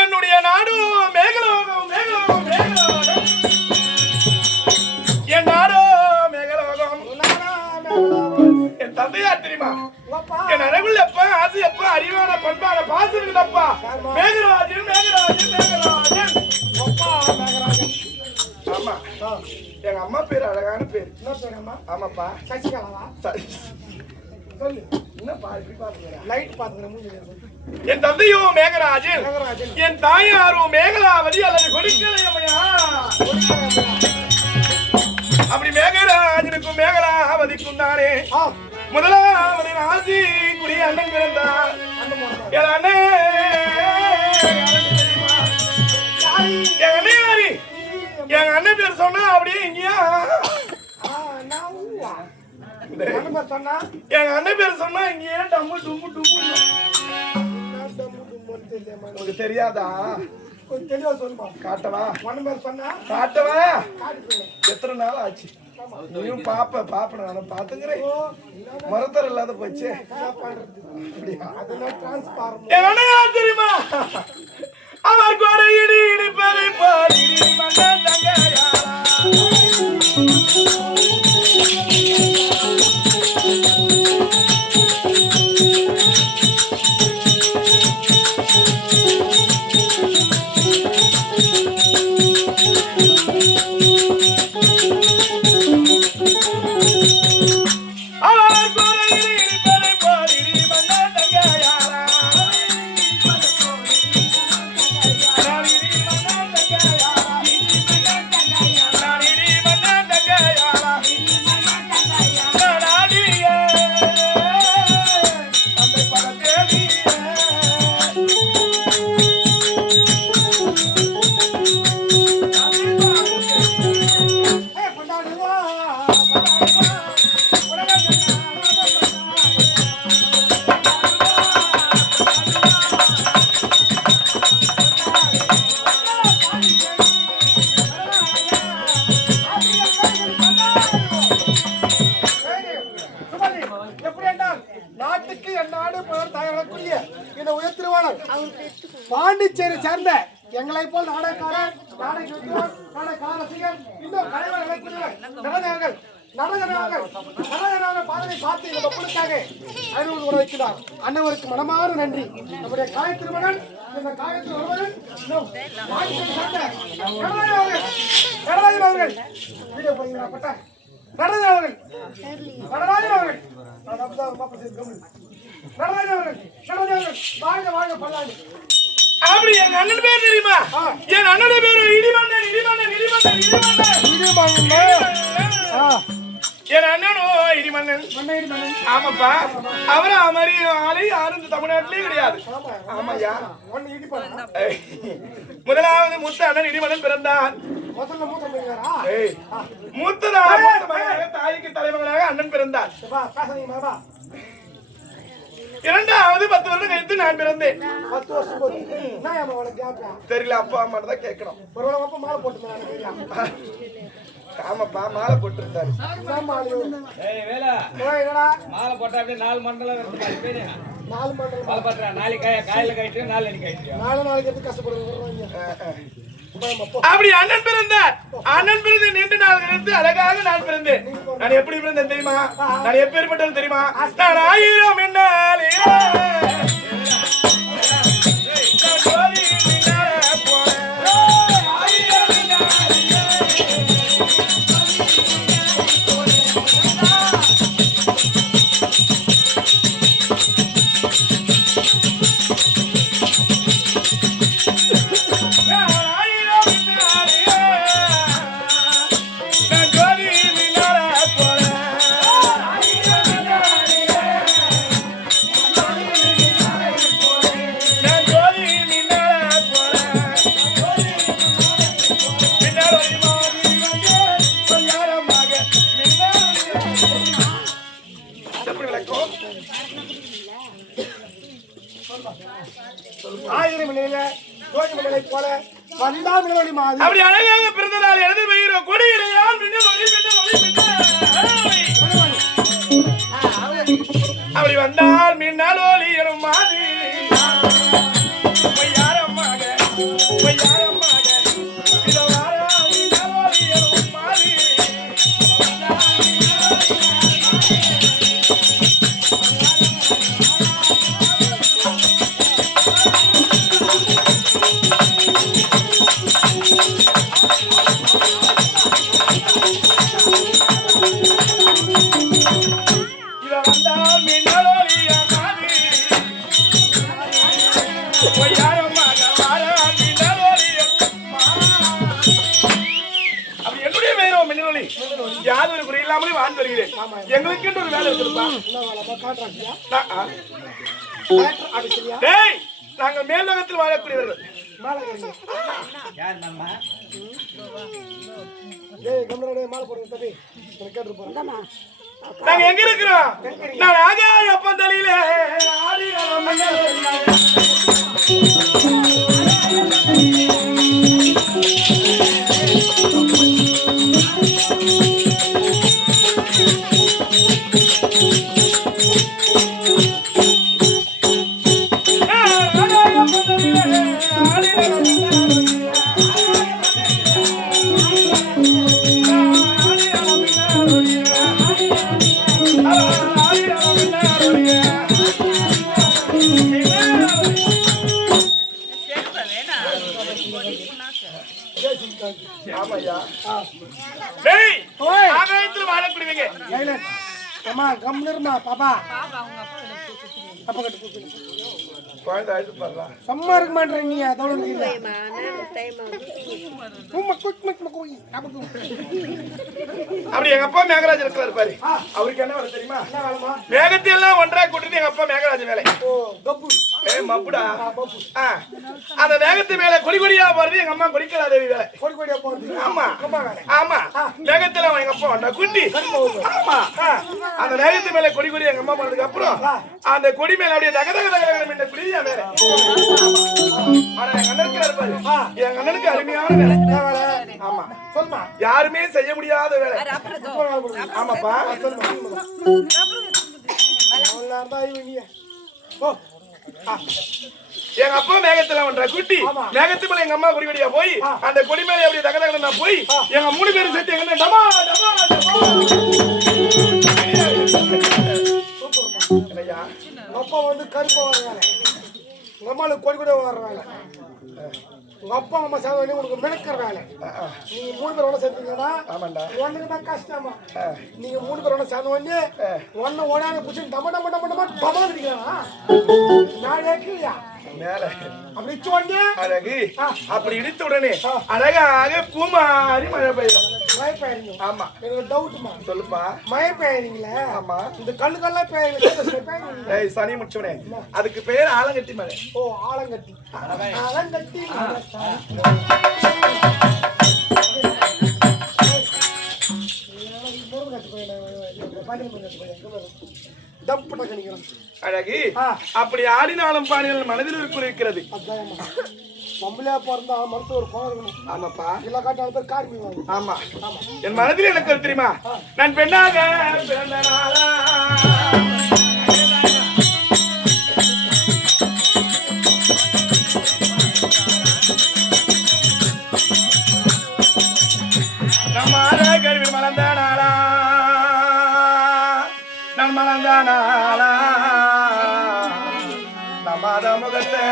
என்னுடைய நாடு மேகலோகம் என் நாடோ மேகலோகம் என் தந்தையா தெரியுமா என் நினைவில் எப்ப ஆசை எப்ப அறிவான பண்பான பாசம் இருக்குதப்பா மேகராஜன் ஆமா எங்க அம்மா பேரு அழகான பேரு என்ன பேரு அம்மா ஆமாப்பா சசிகலாவா சொல்லு என்னப்பா இப்படி பாத்துக்கிறேன் லைட் பாத்துக்கிறேன் என் தந்தையோ மேகராஜன் என் தாயாரோ மேகலாவதி அல்லது கொடுக்கலையம்மையா அப்படி மேகராஜனுக்கும் மேகலாவதிக்கும் தானே முதலாவது ஆசி குடி அண்ணன் பிறந்தார் என் அண்ணன் எங்க அண்ணன் பேர் சொன்னா அப்படியே இங்கயா எங்க அண்ணன் பேர் சொன்னா இங்கேயே டம்மு டும்மு டும்மு உங்களுக்கு தெரியாதா கொஞ்சம் தெளிவா சொல்லுமா காட்டவா ஒன்னு பேர் சொன்னா காட்டவா எத்தனை நாள் ஆச்சு நீயும் பாப்ப நான் பாத்துக்கிறேன் மரத்தர் இல்லாத போச்சு தெரியுமா அவர் கூட இடி இடிப்பதை பாடி பாண்டிச்சேரி சேர்ந்த எங்களை போல் நாடகக்காரர் இன்னும் பாதனை பார்த்து இந்த மக்களுக்காக அறிவுரை வைக்கிறார். அண்ணவருக்கு மனமாறு நன்றி. நம்முடைய காய திருமணன் இந்த காயத்தில் ஒருவன் நடராஜன் அவர்கள் வீடியோ பதிவுப்பட்ட நடராஜன் அவர்கள் வாங்க பல்லாண்டு அப்படி எங்க அண்ணன் பேர் தெரியுமா? என் அண்ணன் பேரு இடிமண்ணன். என் அண்ணனோ இடிமண்ணன். ஆமாப்பா, அவரும் மாதிரி ஆளு யாரும் தமிழ்நாட்டிலே கிடையாது. ஆமாய்யா, முதலாவது மூத்த அண்ணன் இடிமண்ணன் பிறந்தான். மூத்ததாக தாய்க்கு தலைமகனாக அண்ணன் பிறந்தார். இரண்டாவது 10 வருடம் கழித்து நான் பிறந்தேன். 10 வருஷம் தெரியல, அப்பா அம்மா தான் கேட்கணும். மாலை போட்டு ஆமாப்பா, மாலை போட்டு இருந்தாரு. மாலை போட்டா அப்படியே 4 மண்டலம் வருது. 4 மண்டலம் மாலை போட்டுறா. நாளைக்கு காலையில கழிட்டு நாளைக்கு கஷ்டப்படுறது. அப்படி அண்ணன் பிறந்தார். அண்ணன் பிறந்த நீண்ட நாள்கள் இருந்து அழகாக நான் பிறந்தேன். நான் எப்படி பிறந்தேன் தெரியுமா? நான் எப்பேற்பட்டது தெரியுமா? நான் 1000 என்னாலே போல வந்தால் மின்னலொளி மாதிரி அப்படி அழகாக பிறந்த நாள் எழுதி வைக்கிறோம் கொடியிடையால் அப்படி வந்தால் மின்னல் ஒளி எனும் மாதிரி யாரம்மாக யாரும் குறை இல்லாமலே வாழ்ந்து வருகிறேன். எங்களுக்கு ஒரு வேலை இருக்குப்பா. நாங்கள் மேலோகத்தில் வாழக்கூடியவர்கள். நாங்க எங்க இருக்கிறோம்? நான் ஆகாய பந்தலிலே சம்மா இருக்க மாட்டேன் நீ அப்படி எங்க அப்பா மேகராஜ் இருக்கிறாரு பாரு. அவருக்கு என்ன வேலை தெரியுமா? மேகத்தை எல்லாம் ஒன்றா கூட்டிட்டு எங்க அப்பா மேகராஜ் வேலை. மப்புடா அந்த மேகத்து மேல கொடி கொடியா போறது எங்க அம்மா கொடிக்கலாதேவி வேலை. கொடி கொடியா போறது ஆமா ஆமா மேகத்துல எங்க அப்பா ஒன்றா குட்டி. ஆமா அந்த மேகத்து மேல கொடி கொடி எங்க அம்மா போனதுக்கு அப்புறம் அந்த கொடி மேல அப்படியே தகதக குடியா வேலை. ஆனா எங்க அண்ணனுக்கு இருப்பாரு. எங்க அண்ணனுக்கு அருமையான வேலை. ஆமா சொல்லுமா யாருமே செய்ய முடியாத வேலை. ஆமாப்பா எங்க அப்பா மேகத்துல ஒன்றா குட்டி மேகத்து மேல எங்க அம்மா கொடியா போய் அந்த கொடி மேல எப்படி தகதக நான் போய் எங்க 3 பேரும் சேர்த்து எங்க டமா டமா அப்பா வந்து கருப்பா வர்றாங்க நம்மளுக்கு கொடி கூட வர்றாங்க. உங்க அப்பா அம்மா சேர்ந்து உனக்கு மிளக்கிற வேலை. நீங்க 3 பேர் ஒண்ணு சேர்த்தீங்கன்னா ஒண்ணுக்கு தான் கஷ்டமா. நீங்க 3 பேர் ஒண்ணு சேர்ந்த உடனே ஒன்னு ஓடான புடிச்சு டம டம டம டம டம அடிக்கலாம். நான் ஏக்கியா அப்படி உடனே அழகு அப்படி இடித்த உடனே அழகாக பூமாரி மழை பெய்யும். மழை பெய்யுங்க. ஆமா எனக்கு டவுட்மா சொல்லுப்பா. மழை பெய்யுறீங்களே? ஆமா இந்த கல்லுக்கெல்லாம் பெய்யுங்க. சனி முடிச்சவனே அதுக்கு பேர் ஆலங்கட்டி மழை. ஓ ஆலங்கட்டி ஆலங்கட்டி அழகு அப்படி ஆடினாலும் பாடினாலும் மனதில் இருக்கிறது. பொம்பளையா பிறந்தா மருத்துவர் போகணும். ஆமாப்பா எல்லா காட்டாலும் பேர் கார்மி. ஆமா என் மனதில் எனக்கு தெரியுமா நான் பெண்ணாக பிறந்த நாளா நம்மாத கருவில் மலர்ந்த நாளா நான் மலர்ந்த நாளா நம்மாத முகத்தை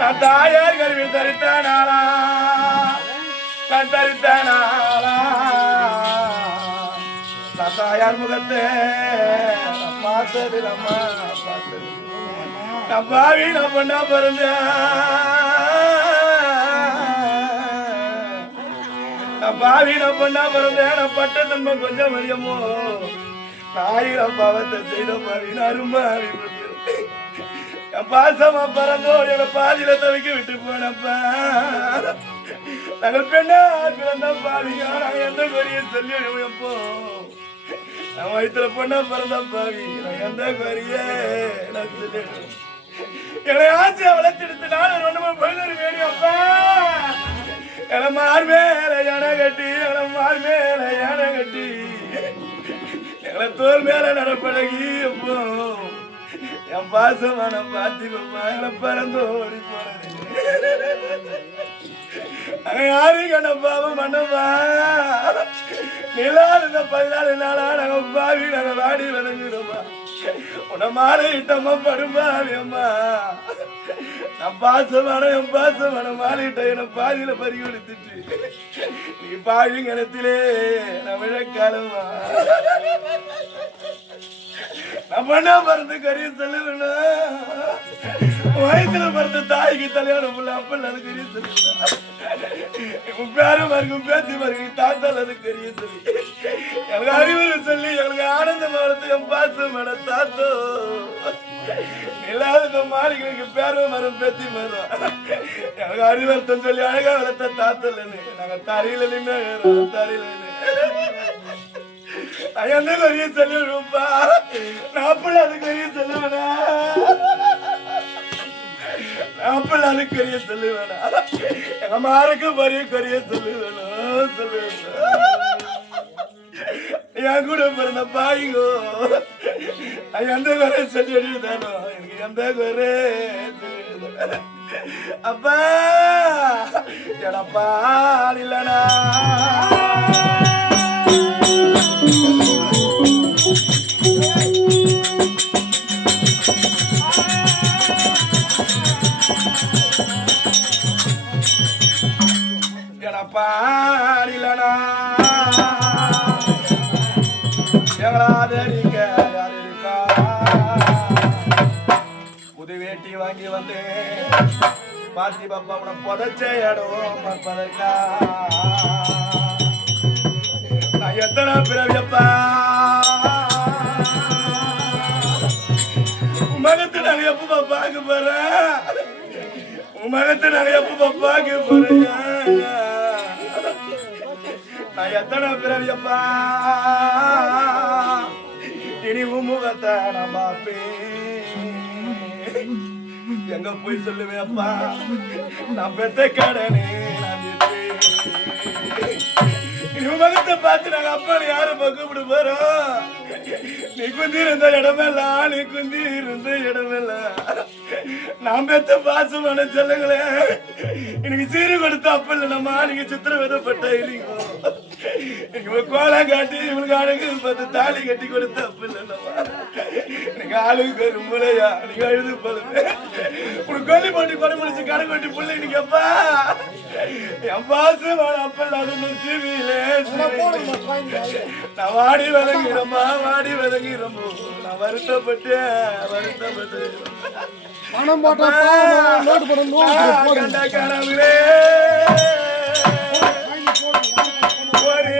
நான் தாயார் கருவில் தரித்த நாளா நான் தரித்த நாளா நான் தாயார் முகத்தை பார்த்ததில் அம்மா பார்த்தது நான் பாவி நான் பொண்ணா பிறந்த நான் பாவி நான் பொண்ணா பிறந்தேன். நான் பட்ட துன்பம் கொஞ்சம் வழியமோ 1000 பாவத்தை செய்த பாவி நான் அருமா என் பாசமா பறந்தோடு என பாதியில தவிக்க விட்டு போனப்பா. நாங்கள் பெண்ணா பிறந்த பாவியா நான் எந்த குறைய சொல்லி எழுப்போ நான் வயிற்றுல பொண்ணா பிறந்த பாவி நான் எந்த குறைய நான் எங்களை ஆசையை வளர்த்தெடுத்து நான் ஒண்ணுமே பதினொரு வேணும் அப்பா என மார் மேல யானை கட்டி என மார் மேல யானை கட்டி எங்களை தோல் மேல நடப்பழகி அப்போ என் பாசமான பாத்தி பாப்பா எங்களை பறந்தோடி போனது அங்க யாரும் கண்ட பாவம் பண்ணப்பா நிலா இருந்த 14 நாளா நாங்க பாவி நாங்க வாடி விளைஞ்சிருப்பா உன்னை மாலை இட்டம்மா படுப்பாவியம்மா நான் பாசமான என் பாசமான மாலையிட்ட என்ன பாதியில பறி கொடுத்துட்டு நீ பாழி கணத்திலே நான் விழக்காலமா நான் பண்ணா பிறந்து கரிய சொல்லுவேன்னா வயசுல பிறந்த தாய்க்கு கல்யாணம் புள்ள அப்பல்ல அது கரிய சொல்லுவேன் உன் பேரும் இருக்கும் பேத்தி மருக்கும் தாத்தால் அது கரிய சொல்லி எனக்கு அறிவுரை சொல்லி எனக்கு ஆனந்தமா வளர்த்து என் பாசமான தாத்தோ இல்லாத மாளிகைக்கு பேரும் மரம் பேத்தி மரம் எனக்கு அறிவுறுத்தம் சொல்லி அழகா வளர்த்த தாத்தல்லன்னு நாங்க தரையில நின்று தரையில என்ன கரிய சொல்லிடுப்பா நாப்பல அது கரிய சொல்லுவேனா நாப்பல அது கரிய சொல்லுவேனா எங்க மாருக்கு பரிய கரிய சொல்லுவேணும் சொல்லுவேன் என் கூட பிறந்த பாய்கோ எந்த குறை சொல்லிடுதானோ எனக்கு எந்த குறை அப்பா எடப்பா இல்லனா பாடிலனா எங்களாதரிக்க யார் இருக்கா புது வேட்டி வாங்கி வந்து பாத்தி பாப்பா உன புதைச்ச இடம் பார்ப்பதற்கா நான் எத்தனை பிறவியப்பா மகத்தை நாங்க எப்ப பார்க்க போறேன் உன் மகத்தை நாங்க எப்ப பார்க்க போறேன் நான் எத்தனை பிறவியப்பா இனி முகத்தை நான் பார்ப்பேன் எங்க போய் சொல்லுவேன் அப்பா நான் பெத்த கடனே நான் முகத்தை பார்த்து நாங்க அப்பா யாரும் கூப்பிட போறோம் நீ குந்தி இருந்த இடமெல்லாம் நீ குந்தி இருந்த இடமெல்லாம் நான் பெத்த பாசமான சொல்லுங்களேன் எனக்கு சீரு கொடுத்த அப்ப இல்லைனம்மா நீங்க சித்திரவதப்பட்ட இல்லைங்கோ எனக்கு கோலம் காட்டி இவனுக்கு அழகு பார்த்து தாலி கட்டி கொடுத்த அப்ப இல்லைனம்மா எனக்கு ஆளுக்கு ஒரு முறையா நீங்க அழுது போலுமே உனக்கு கொல்லி போட்டி கொடை முடிச்சு கடை கொட்டி புள்ள இன்னைக்கு அப்பா என் பாசமான அப்ப இல்லாத சீவியிலே நான் வாடி விளங்கிறம்மா வாடி விளங்கிறமோ நான் வருத்தப்பட்டு பணம் போட்டா நோட்டு போட கண்ட கனவுலே ஒரு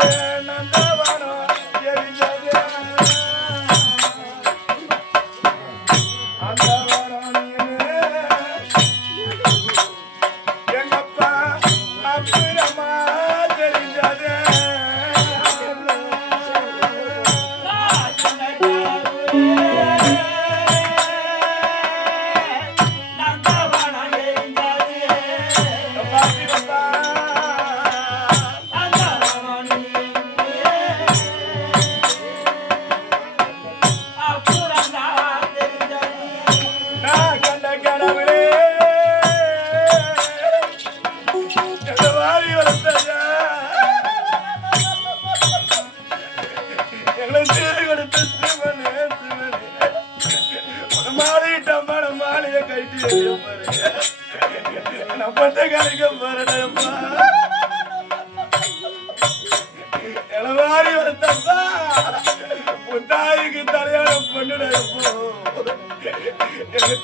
நந்தவனம் எரிஞ்சது அந்த எங்கப்பா அப்புறமா தெரிஞ்சது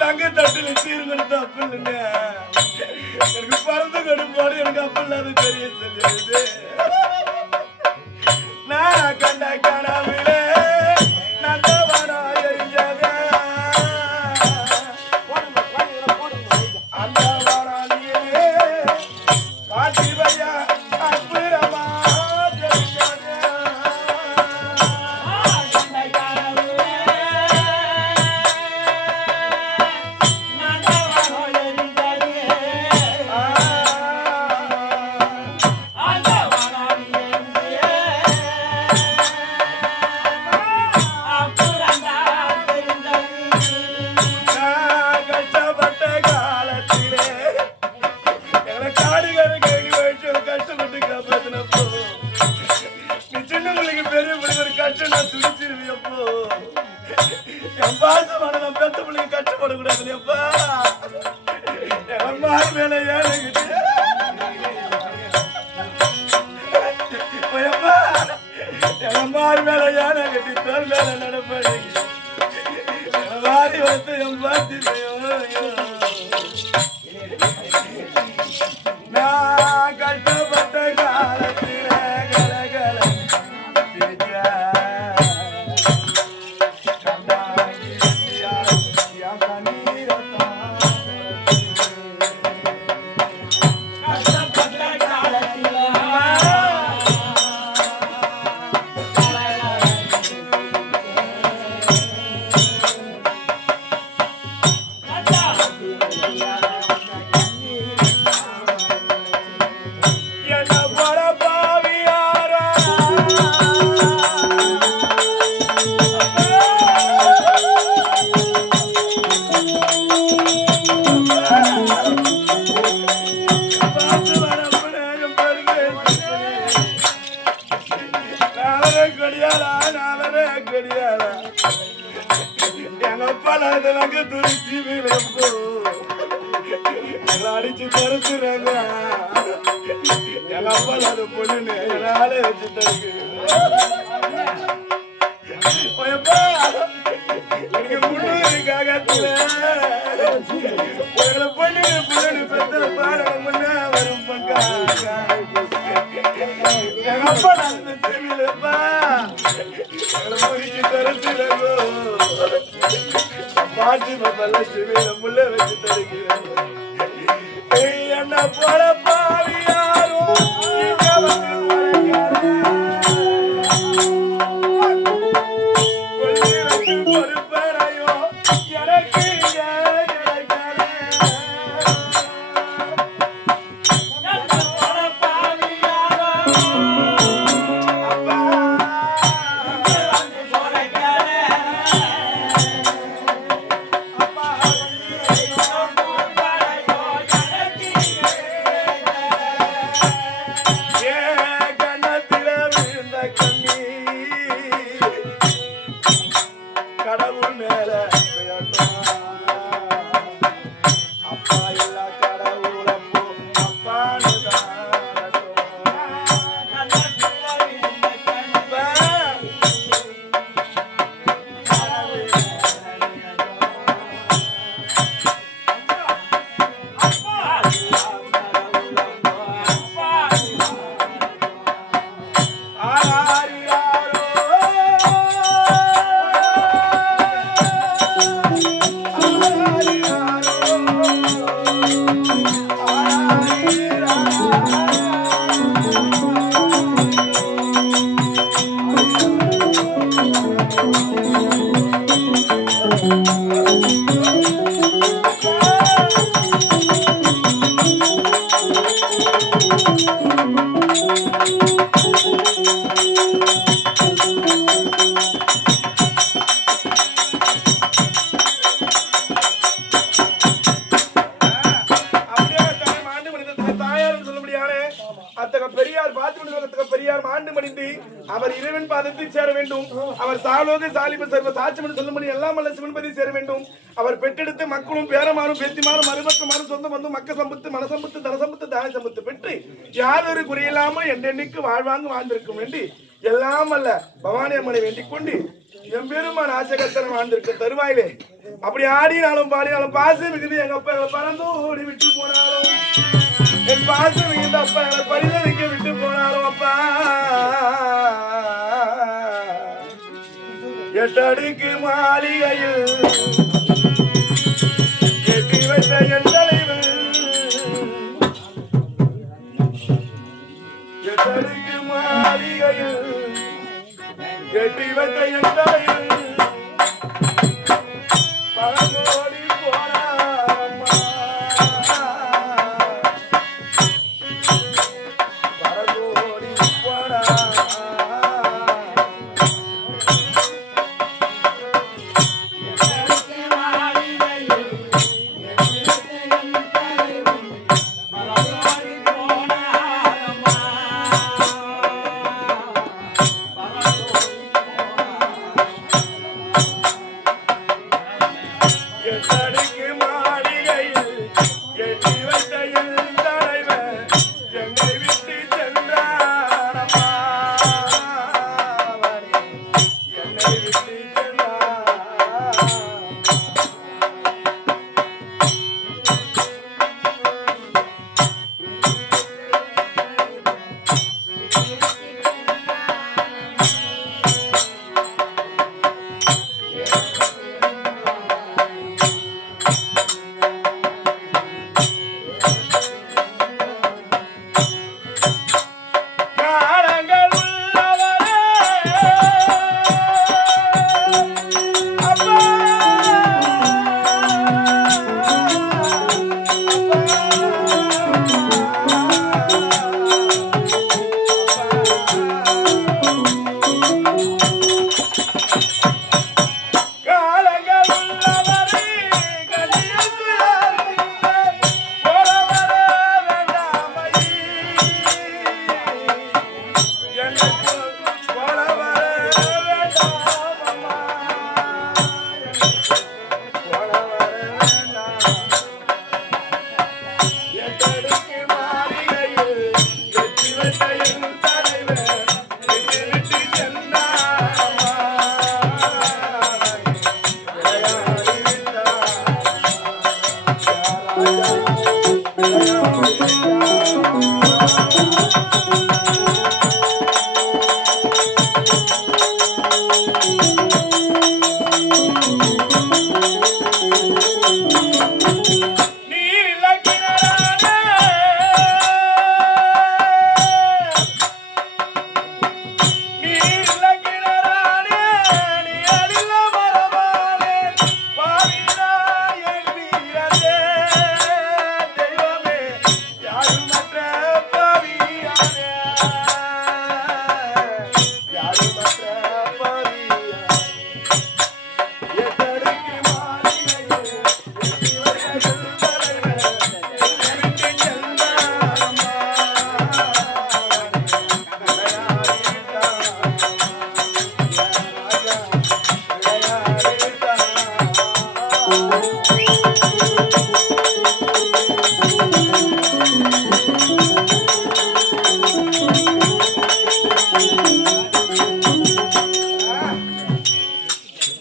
தங்க தட்டுல சீர் கொடுத்த அப்ப இல்லைங்க எனக்கு பறந்து கடுப்பாடு எனக்கு அப்ப இல்லாத பெரிய சொல்லிடுது நான் கண்ட கனவிலே நந்தவனா எரிஞ்சது அந்த வாராணியே பாட்டி பையா அப்புறமா தெரிஞ்சது அப்பா மாறு மேல ஏழுகிட்டு மாறு மேல ஏழை கட்டி தோல் மேல நடப்படி வாரி வந்து என் பாட்டி நான் கட்டப்பட்ட காலத்தில கலகல அடிச்சு தருத்துறாங்க எங்க அப்பா அது பொண்ணு என்னால வச்சு தருக்கு எனக்கு முன்னூறுக்காக உங்களை பொண்ணு பொண்ணு பெற்ற பாடம் முன்ன வரும் பக்கா எங்க அப்பா நான் தெரியலப்பா எங்களை பொறிச்சு தருத்துறாங்க பாட்டி பல்ல சிவில முள்ள வச்சு தருக்கிறேன் என்ன போல பாவி யாரும் பொறுப்படையோ எனக்கு கடவுள் மேல அப்பா எல்லா கடவுள் அப்போ அப்பானுதான் அவர் இறைவன் பாதத்தில் சேர வேண்டும். அவர் சாலோக சாலிப சர்வ சாட்சியம் சொல்லும்படி எல்லாம் அல்ல சிவன்பதி சேர வேண்டும். அவர் பெற்றெடுத்து மக்களும் பேரமாறும் பேத்திமாறும் மறுபக்கமாறும் சொந்த பந்தும் மக்க சம்பத்து மனசம்பத்து தனசம்பத்து தான சம்பத்து பெற்று யாரொரு குறையில்லாமல் என்றென்னைக்கு வாழ்வாங்க வாழ்ந்திருக்கும் வேண்டி எல்லாம் அல்ல பவானி அம்மனை வேண்டிக் கொண்டு எம்பெருமான் ஆசகத்தனம் வாழ்ந்திருக்க தருவாயிலே அப்படி ஆடினாலும் பாடினாலும் பாசம் மிகுதி எங்க அப்பா எங்களை பறந்து ஓடி விட்டு போனாலும் என் பாசம் மிகுந்த அப்பா எங்களை பரிதவிக்க விட்டு போனாலும் அப்பா எட்டடிக்கு மாளிகையில் எட்டி வைத்த என் தலைவர் எட்டடிக்கு மாளிகையில் எட்டி வைத்த என் தலைவர் பழமோடி போனாரம்மா பழமோடி போனா Bye.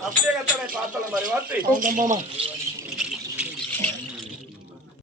அப்படியே கத்தனை பார்த்தல மாதிரி வார்த்தை